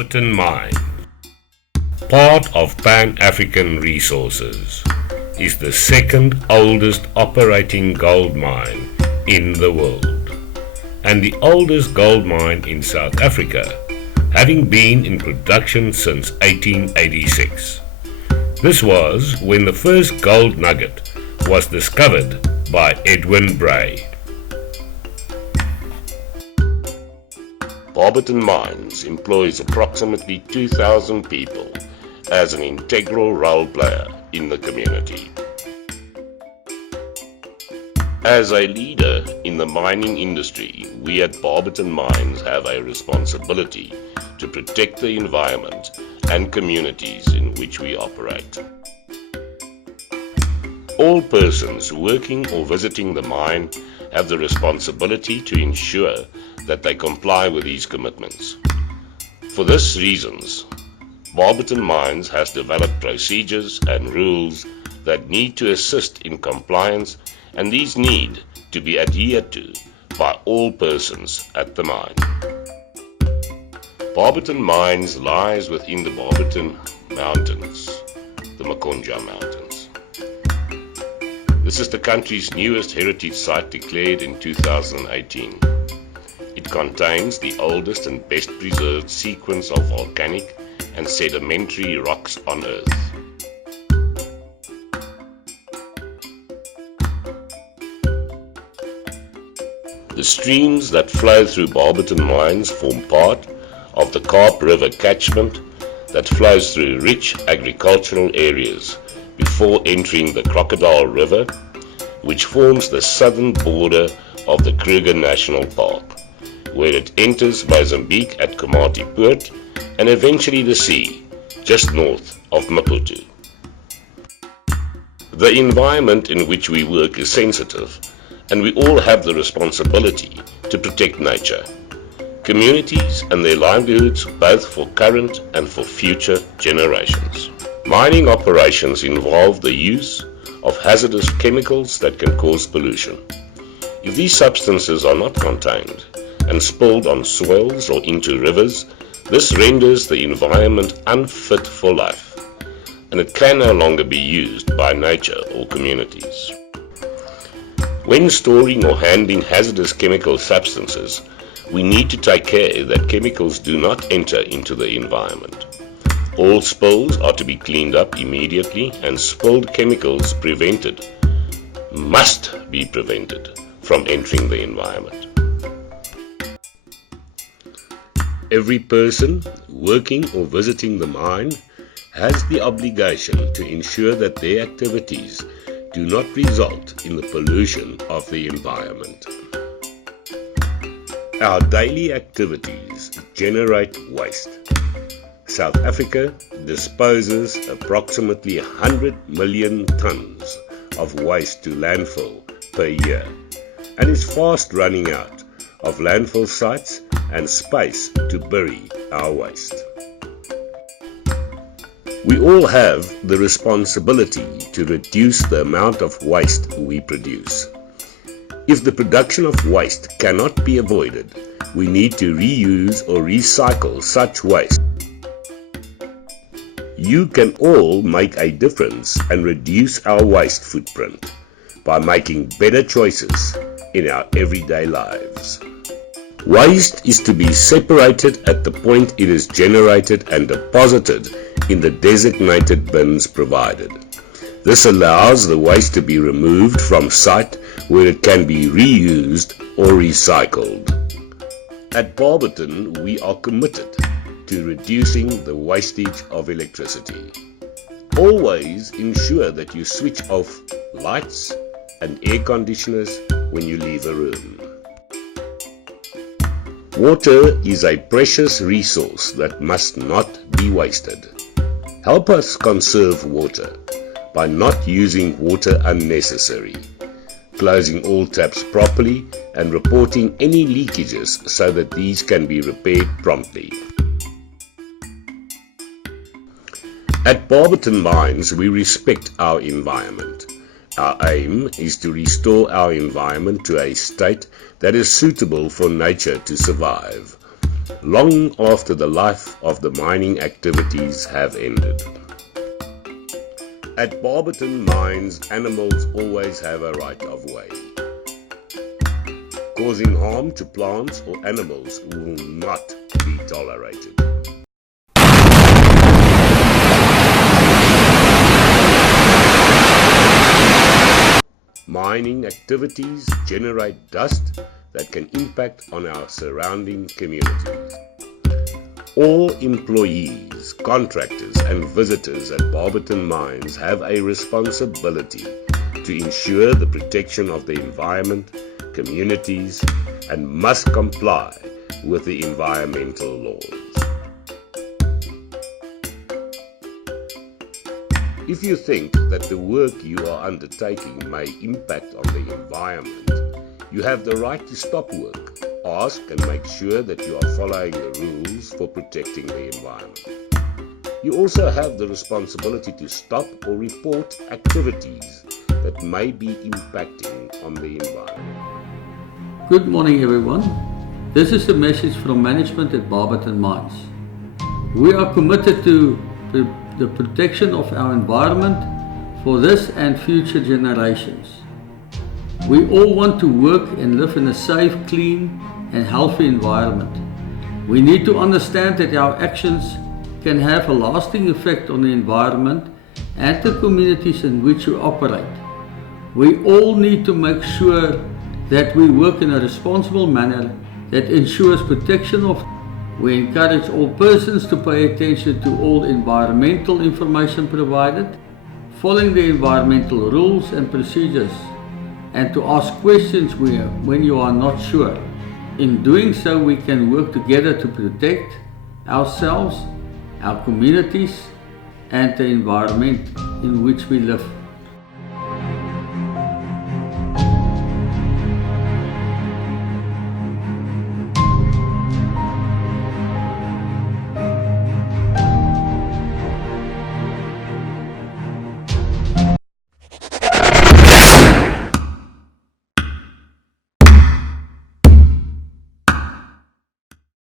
Barberton Mine, part of Pan-African Resources, is the second oldest operating gold mine in the world, and the oldest gold mine in South Africa, having been in production since 1886. This was when the first gold nugget was discovered by Edwin Bray. Barberton Mines employs approximately 2,000 people as an integral role player in the community. As a leader in the mining industry, we at Barberton Mines have a responsibility to protect the environment and communities in which we operate. All persons working or visiting the mine have the responsibility to ensure that they comply with these commitments. For these reasons, Barberton Mines has developed procedures and rules that need to assist in compliance, and these need to be adhered to by all persons at the mine. Barberton Mines lies within the Barberton Mountains, the Makonja Mountains. This is the country's newest heritage site declared in 2018. It contains the oldest and best preserved sequence of volcanic and sedimentary rocks on Earth. The streams that flow through Barberton Mines form part of the Kaap River catchment that flows through rich agricultural areas before entering the Crocodile River, which forms the southern border of the Kruger National Park, where it enters Mozambique at Komatipoort and eventually the sea just north of Maputo. The environment in which we work is sensitive, and we all have the responsibility to protect nature, communities and their livelihoods, both for current and for future generations. Mining operations involve the use of hazardous chemicals that can cause pollution. If these substances are not contained and spilled on soils or into rivers, this renders the environment unfit for life, and it can no longer be used by nature or communities. When storing or handling hazardous chemical substances, we need to take care that chemicals do not enter into the environment. All spills are to be cleaned up immediately, and spilled chemicals must be prevented from entering the environment. Every person working or visiting the mine has the obligation to ensure that their activities do not result in the pollution of the environment. Our daily activities generate waste. South Africa disposes approximately 100 million tons of waste to landfill per year, and is fast running out of landfill sites and space to bury our waste. We all have the responsibility to reduce the amount of waste we produce. If the production of waste cannot be avoided, we need to reuse or recycle such waste. You can all make a difference and reduce our waste footprint by making better choices in our everyday lives. Waste is to be separated at the point it is generated and deposited in the designated bins provided. This allows the waste to be removed from site where it can be reused or recycled. At Barberton, we are committed to reducing the wastage of electricity. Always ensure that you switch off lights and air conditioners when you leave a room. Water is a precious resource that must not be wasted. Help us conserve water by not using water unnecessary, closing all taps properly, and reporting any leakages so that these can be repaired promptly. At Barberton Mines, we respect our environment. Our aim is to restore our environment to a state that is suitable for nature to survive. long after the life of the mining activities have ended. At Barberton mines, animals always have a right of way. Causing harm to plants or animals will not be tolerated. Mining activities generate dust that can impact on our surrounding communities. All employees, contractors and visitors at Barberton mines have a responsibility to ensure the protection of the environment, communities, and must comply with the environmental laws. If you think that the work you are undertaking may impact on the environment, you have the right to stop work, ask and make sure that you are following the rules for protecting the environment. You also have the responsibility to stop or report activities that may be impacting on the environment. Good morning everyone. This is a message from management at Barberton Mines. We are committed to the protection of our environment for this and future generations. We all want to work and live in a safe, clean and healthy environment. We need to understand that our actions can have a lasting effect on the environment and the communities in which we operate. We all need to make sure that we work in a responsible manner that ensures protection of. We encourage all persons to pay attention to all environmental information provided, following the environmental rules and procedures, and to ask questions when you are not sure. In doing so, we can work together to protect ourselves, our communities, and the environment in which we live.